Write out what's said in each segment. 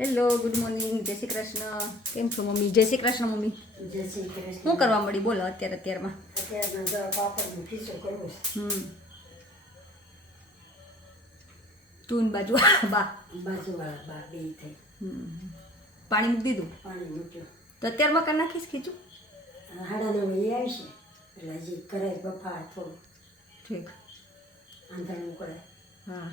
Hello, good morning, જય શ્રી કૃષ્ણ. કેમ છો મમ્મી? જય શ્રી કૃષ્ણ મમ્મી. જય શ્રી કૃષ્ણ. શું કરવા મળી બોલો અત્યારમાં? અત્યારના પાપડનું ખીચું કરવું છે. તું ને બાજુ બા બાજુવાળા બા બે થઈ. પાણી મૂકી દીધું? પાણી મૂક્યું. તો અત્યારમાં કરી નાખીશ ખીચું? 9:30 એ આવશે એટલે હજી કરે બફા થોડું ઠીક. આંધણ કરે. હા,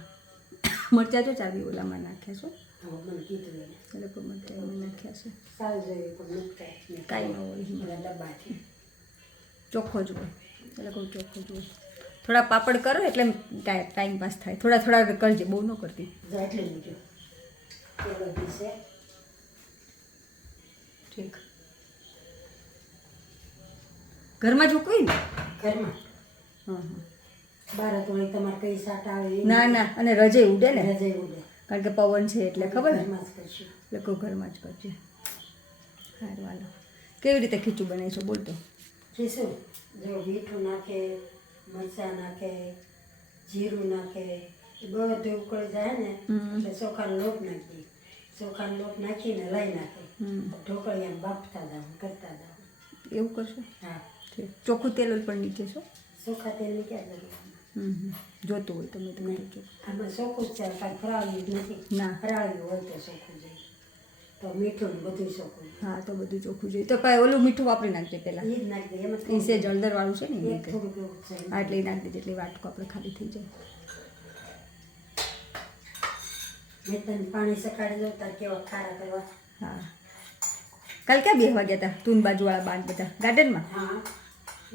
મરચાં જો ચાવી ઓલામાં નાખ્યા છો તો મને કીધું એને એ લોકો મરચાં એમાં નાખ્યા છે. સારું જોઈએ પણ મૂકતા કાંઈ ન હોય, બધા ડબ્બાથી ચોખ્ખો જ હોય એટલે કહું ચોખ્ખો જ હોય. થોડા પાપડ કરો એટલે ટાઈમ પાસ થાય. થોડા થોડા કરજે, બહુ ન કરતી. એટલે મૂક્યું પેલો પીસે. ઠીક. ઘરમાં જ કોઈ ને? ઘરમાં હા હા. બાર તોડી તમારે કઈ સાટ આવે ના ના, અને રજે ઉડે ને, રજે ઉડે કારણ કે પવન છે એટલે ખબર ને, ઘરમાં જ કરશું. એટલે કોઈ ઘરમાં જ કરજે. સારું હાલો. કેવી રીતે ખીચું બનાવીશું બોલતો? ખીચું જો મીઠું નાખે, મરચાં નાખે, જીરું નાખે, એ બધું ઉકળી જાય ને એટલે ચોખાનો લોટ નાખી. ચોખાનો લોટ નાખીને લઈ નાખે. ઢોકળિયામાં બાફતા જાવ, કરતા જાવ. એવું કરશો? હા. ઠીક. ચોખ્ખું તેલ પણ નીચે છો? ચોખા તેલની ક્યાં જરૂર? જોતું હોય તમે તો નહીં. આમાં ચોખ્ખું જ છે, કાંઈ ફરાળ્યું જ નથી. ના. ફરાળ્યું હોય તો ચોખ્ખું જોઈએ, તો મીઠું ને બધું ચોખ્ખું. હા, તો બધું ચોખ્ખું જોઈએ. તો કાંઈ ઓલું મીઠું વાપરી નાખજે પહેલાં. એ જ નાખી દે. એમાં એ છે જળદરવાળું છે ને, એક થોડુંક એવું છે. હા, એટલે એ નાખી દેજે એટલે વાટકો આપણે ખાલી થઈ જાય. મેં તને પાણી સકાળી દઉં તાર કેવા ખારા કરવા. હા. કાલ ક્યાં બેસવા ગયા હતા તું બાજુવાળા બાન બધા? ગાર્ડનમાં? હા,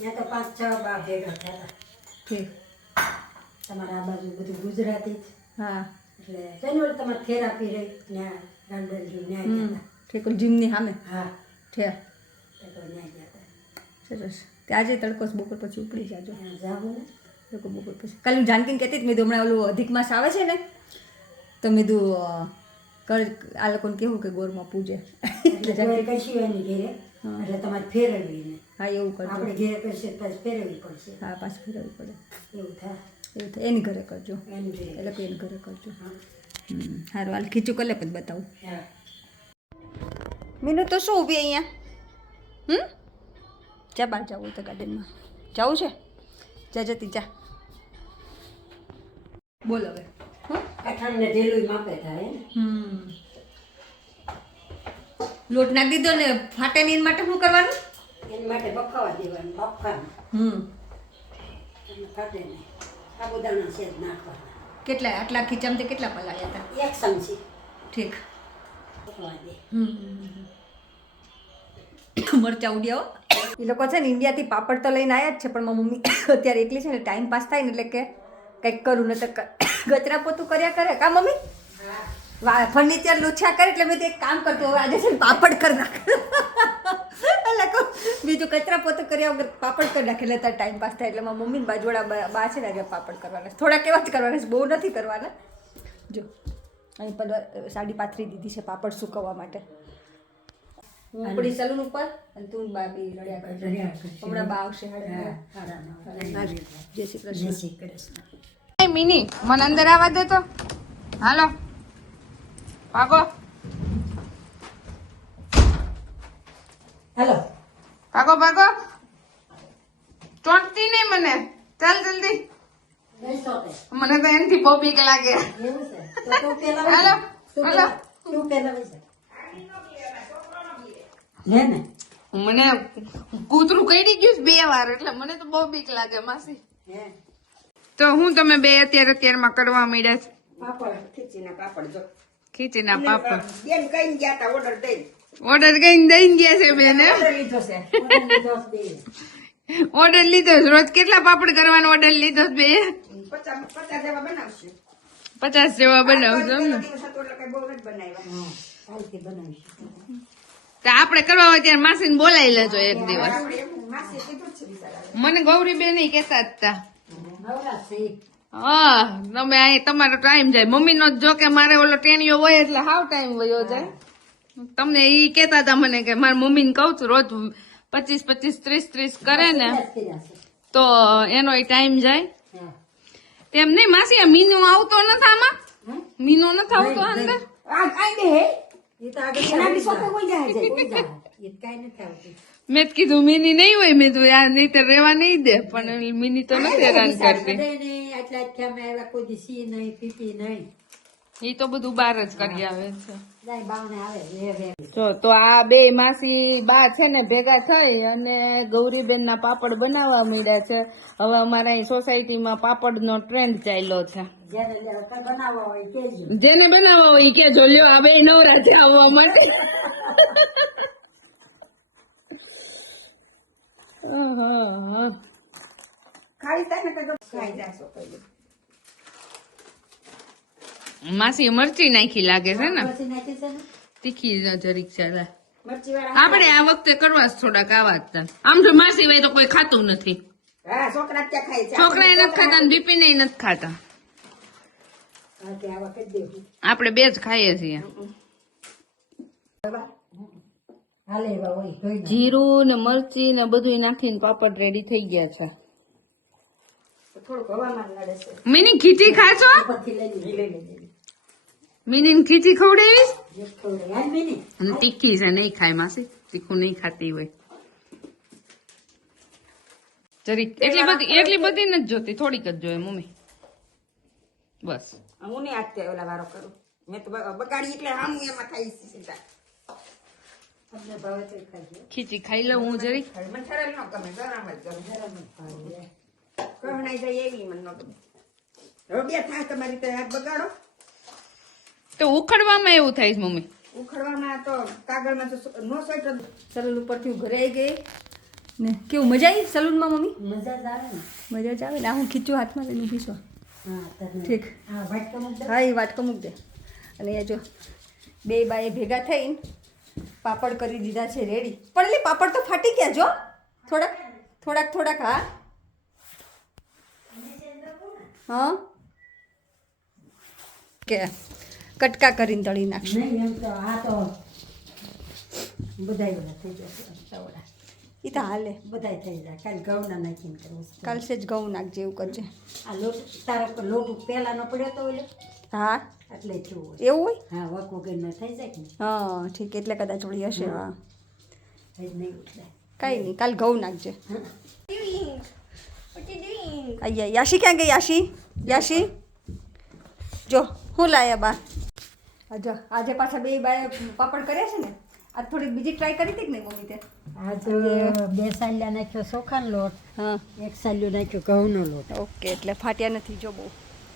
ત્યાં તો 5-6 બા ભેગા થયા હતા. ઠીક. તમારા આ બાજુ બધું ગુજરાતી જ હા એટલે તેનું તમારે થેરાપી રહી ત્યાં ગાંડલ જો ન્યાય ગયા હતા. ઠીક. જીમની સામે? હા, છે. તો ન્યાય ગયા હતા. સરસ. તે આજે તડકો બપોર પછી ઉપડી જાજો. ત્યાં જાવું ને લોકો બપોર પછી. કાલે હું જાનકીને કહેતી હતી, મેં કીધું હમણાં ઓલું અધિક માસ આવે છે ને, તો મેં કીધું આ લોકોને કેવું કે ગોરમાં પૂજે. એટલે તમારે કશું એની ઘેરે એટલે તમારે ફેરવવી ને હા, એવું કરજો. આપણે ઘેરે કરશે પછી ફેરવવી પડશે. હા, પાછું ફેરવવું પડે. એવું થાય. એવું થાય. એની ઘરે કરજો, એની ઘેરે એ લોકો એની ઘરે કરજો. હા. સારું હાલ, ખીચું કલે પછી બતાવું. હા. મીનુ તો શું ઊભી અહીંયા? ચા બહાર જવું હોય તો ગાર્ડનમાં જવું છે? જા જતી જા. બોલ હવે. કઠાણને ઢેલું માપે થાય ને. લોટ નાખી દીધો ને ફાટે નહીં, એના માટે શું કરવાનું? એની માટે બફાવા દેવાનું, બાફવાનું. એટલે ફાટે નહીં. સાબુદાણા છે જ નાખવાના. કેટલા આટલા ખીચામાંથી કેટલા પલાળ્યા હતા? 1 ચમચી ઠીક. બફાવા દે. મરચા ઉડ્યા હો. એ લોકો છે ને ઇન્ડિયાથી પાપડ તો લઈને આવ્યા જ છે, પણ મારી મમ્મી અત્યારે એકલી છે ને, ટાઈમ પાસ થાય ને એટલે કે કંઈક કરું ને તો ગચરા પોતું કર્યા કરે. કા મમ્મી? ફર્નિચર લૂછ્યા કરે એટલે મેં એક કામ કરતું, હવે આજે છે ને પાપડ કરી નાખ. એટલે કહું બીજું કચરા પોતું કર્યા વગર પાપડ કરી નાખે એટલે તાર ટાઈમ પાસ થાય. એટલે મારી મમ્મીને બાજુવાળા બા છે ને આજે પાપડ કરવાના, થોડા કેવા જ કરવાના, બહુ નથી કરવાના. જો અહીં પર સાડી પાથરી દીધી છે પાપડ સુકવવા માટે. હું ઉપડી સલૂન ઉપર અને તું બા બી રડ્યા કરજો. હમણાં બા આવશે. જય શ્રી કૃષ્ણ. જય શ્રી કૃષ્ણ. મિની મને અંદર આવવા દે તો. હાલો ભાગો, હેલો. ભાગો ભાગો, ચોંટતી નહીં મને. ચાલ જલ્દી, મને તો એનથી બહુ બીક લાગે. એવું છે તો તું પેલા હાલો હાલો. તું પેલા વઈ જા. લે ને. મને કૂતરું કઈડી ગયું 2 વાર એટલે મને તો બહુ બીક લાગે માસી. હે તો હું તમે બે અત્યારમાં કરવા માંડ્યા છો? પાપડ ખીચીના પાપડ જો ખીચીના પાપડ બેન કઈ ગયા તા ઓર્ડર દઈ. ઓર્ડર કઈ દઈને ગયા છે બેને? ઓર્ડર લીધો છે. ઓર્ડર લીધો છે. ઓર્ડર લીધો છે. રોજ કેટલા પાપડ કરવાનો ઓર્ડર લીધો છે બે? 50 જેવા બનાવશે. 50 જેવા બનાવજો એમ ને? દિવસ હતો એટલે કઈ બહુ નથી બનાવ્યા. કાલથી બનાવીશું. તો આપણે કરવા હોય ત્યારે માસીને બોલાવી લેજો એક દિવસ. માસી કીધું છે બિચારા. મને ગૌરી બેન કેતા હતા. નવરા છે. હા, તમે અહીં તમારો ટાઈમ જાય. મમ્મી નો જો કે મારે ઓલો ટેણીયો હોય એટલે હાવ ટાઈમ વયો જાય. તમને ઈ કેતા હતા મને કે મારા મમ્મી ને કહું છું રોજ 25 30 કરે ને તો એનો ટાઈમ જાય. તેમ નહીં માસી, આ મીનો આવતો નથી આમાં? મીનો નથી આવતો અંદર? આ કાઈ દે હે એ તો આગળ એનાથી સોપે કોઈ જાય છે. કોઈ જાય. એ તો કાંઈ નથી આવતું. મેં જ કીધું મિની નહીં હોય, મેં તો યાર નહીં તો રેવા નહીં દે, પણ મિની તો નથી હેરાન કરતી. બધાયને આટલા આટલામાં આવ્યા, કોઈ દી સી નહીં, પીપી નહીં. એ તો બધું બહાર જ કરી આવે છે. જાય બાવને આવે, લે વે. જો તો આ બે માસી બા છે ને ભેગા થઈ અને ગૌરીબેન ના પાપડ બનાવવા માંડ્યા છે. હવે અમારા અહીં સોસાયટીમાં પાપડ નો ટ્રેન્ડ ચાલ્યો છે. જેને કઈ બનાવવા હોય કેજો. જેને બનાવવા હોય ઈ કેજો, લ્યો આ બે નવરા છે આવવા માટે. આહા. ખાઈ જાય ને તો ખાઈ જાય સોપે. માસી મરચી નાખી લાગે છે ને, પછી નાખી છે ને તીખી જરીક છે. લે. મરચી વાળા. આપણે આ વખતે કરવા જ થોડાક આવા જ હતા. આમ તો માસી હોય તો કોઈ ખાતું નથી. હા, છોકરા ક્યાં ખાય છે? છોકરા નથી ખાતા ને બીપીને નથી ખાતા. હા, તે આવા કરી દેવું. આપણે બે જ ખાઈએ છીએ. હાલે એવા હોય ધોઈ નાખ. જીરું ને મરચી ને બધું નાખીને પાપડ રેડી થઈ ગયા છે. થોડુંક હવામાન નડે છે. મિની ખીચી ખાશો? ઉપરથી લઈ લેજે. મિની ખીચી ખવડાવીશ? એક ખવડાય. હાલ મિની. અને તીખી છે, નહીં ખાય માસી, તીખું નહીં ખાતી હોય. જરીક એટલી બધી નથી જોતી, થોડીક જ જોઈએ મમ્મી, બસ. હું નહીં આજથી ઓલા વારો કરું. મેં તો બગાડી એટલે આમ એમાં થાય છે સીધા. તમને ભાવે તો ખાજો. ખીચી ખાઈ લઉં હું જરીક. મને ઠરેલ ન ગમે, ગરમ જ ગમે. ગરમ જ ભાવે. કહણાઈ જાય એવી મને ન ગમે. હવે બે થાય તમારી રીતે હાથ બગાડો. તો ઉખડવામાં એવું થાય છે મમ્મી. ઉખડવામાં તો કાગળમાં તો નો સોઈટ. સલૂન ઉપરથી હું ઘરે આવી ગઈ ને કેવું મજા આવી સલૂનમાં મમ્મી? મજા જ આવે ને. મજા જ આવે ને. આ હું ખીચું હાથમાં લઈને ઊભી છું. હા, તને. ઠીક. હા, વાટકો મૂક દે. હા, એ વાટકો મૂક દે. અને અહીંયા જો બે બાએ ભેગા થઈને પાપડ કરી દીધા છે રેડી. પણ એટલે પાપડ તો ફાટી ગયા જો થોડાક. હા કે કટકા કરીને તળી નાખશું. નહીં એમ તો આ તો બધાય બધા થઈ જશે. તવડા એ તો હાલે. બધાય થઈ જાય. કાલ ઘઉંના નાખીને કરવું છે. કાલ સેજ ઘઉં નાખજે એવું કરજે. આ લોટ તારો લોટ પહેલાનો પડ્યો તો ઓલો હા, એટલે થયું હોય. એવું હોય. હા, વક વગરનો થઈ જાય કે નહીં. હા ઠીક, એટલે કદાચ ઓળી હશે. હા, થઈ જ નહીં ઉઠાય. કાંઈ નહીં, કાલ ઘઉં નાખજે. હા. અહીંયા યાશી ક્યાં ગઈ? યાશી જો હું લાયા બા. જો આજે પાછા બે બાએ પાપડ કર્યા છે ને. આજ થોડીક બીજી ટ્રાય કરી હતી કે નહીં મમ્મી તે? આજ 2 સાલિયા નાખ્યો ચોખાનો લોટ, હા, 1 સાલિયો નાખ્યો ઘઉંનો લોટ. ઓકે. એટલે ફાટ્યા નથી જો બહુ.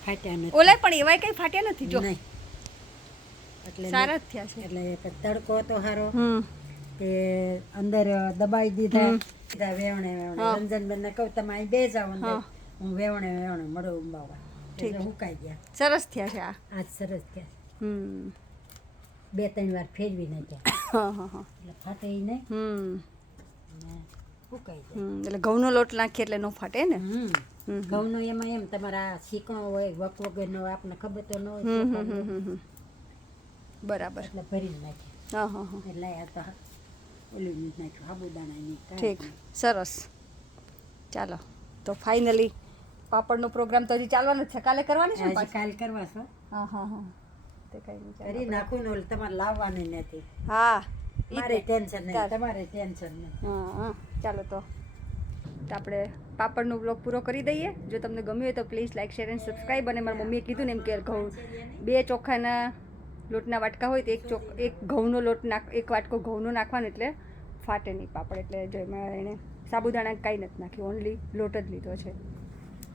ફાટ્યા નથી. ઓલા પણ એવાય કંઈ ફાટ્યા નથી જો. નહીં. એટલે સારા જ થયા છે. એટલે એક તડકો હતો હારો હમ. તે અંદર દબાઈ દીધા. વેવણે રંજનબેનને કહું તમે અહીં બે જાઓ અંદર. હા. હું વેવણે મળો ઉંબાવા. એટલે હુકાઈ ગયા. સરસ થયા છે આ. આજ સરસ થયા. હમ. 2-3 વાર ફેરવી નાખ્યા. હા. એટલે ફાટે ય નહીં હમ. ને હુકાઈ જાય. એટલે ઘઉંનો લોટ નાખીએ એટલે ન ફાટે ને. ઘઉંનો એમાં એમ તમારા શીકણો હોય વક વગરનો આપણને ખબર તો ન હોય. બરાબર. એટલે ભરીને નાખીએ. હા. એટલે આ તો ઓલું નાખ્યું સાબુદાણાની. ઠીક, સરસ. ચાલો તો ફાઇનલી પાપડનો પ્રોગ્રામ તો હજી ચાલવાનો જ છે. કાલે કરવાની છે ને પાછી? કાલ કરવા છો. હા. તે કઈ નહીં. કરી નાખું ને ઓલું તમારે લાવવાની નથી. હા, મારે ટેન્શન નહીં, તમારે ટેન્શન નહીં. હા. ચાલો તો આપણે પાપડનો બ્લોગ પૂરો કરી દઈએ. જો તમને ગમ્યું હોય તો please like, share and subscribe. અને મારી મમ્મીએ કીધું ને એમ કે ઘઉં 2 ચોખાના લોટના વાટકા હોય તો એક ઘઉંનો લોટ એક વાટકો ઘઉંનો નાખવાનો એટલે ફાટે નહીં પાપડ. એટલે જો એમાં એણે સાબુદાણા કાંઈ નથી નાખ્યું, ઓનલી લોટ જ લીધો છે.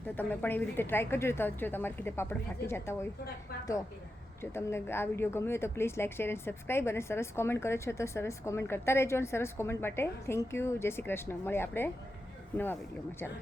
તો તમે પણ એવી રીતે ટ્રાય કરજો. તો જો તમારે કીધે પાપડ ફાટી જતા હોય તો. જો તમને આ વિડીયો ગમ્યો હોય તો please like, share and subscribe. અને સરસ કોમેન્ટ કરો છો તો સરસ કોમેન્ટ કરતા રહેજો. અને સરસ કોમેન્ટ માટે થેન્ક યુ. જય શ્રી કૃષ્ણ. મળીએ આપણે નવા વિડીયોમાં. ચાલો.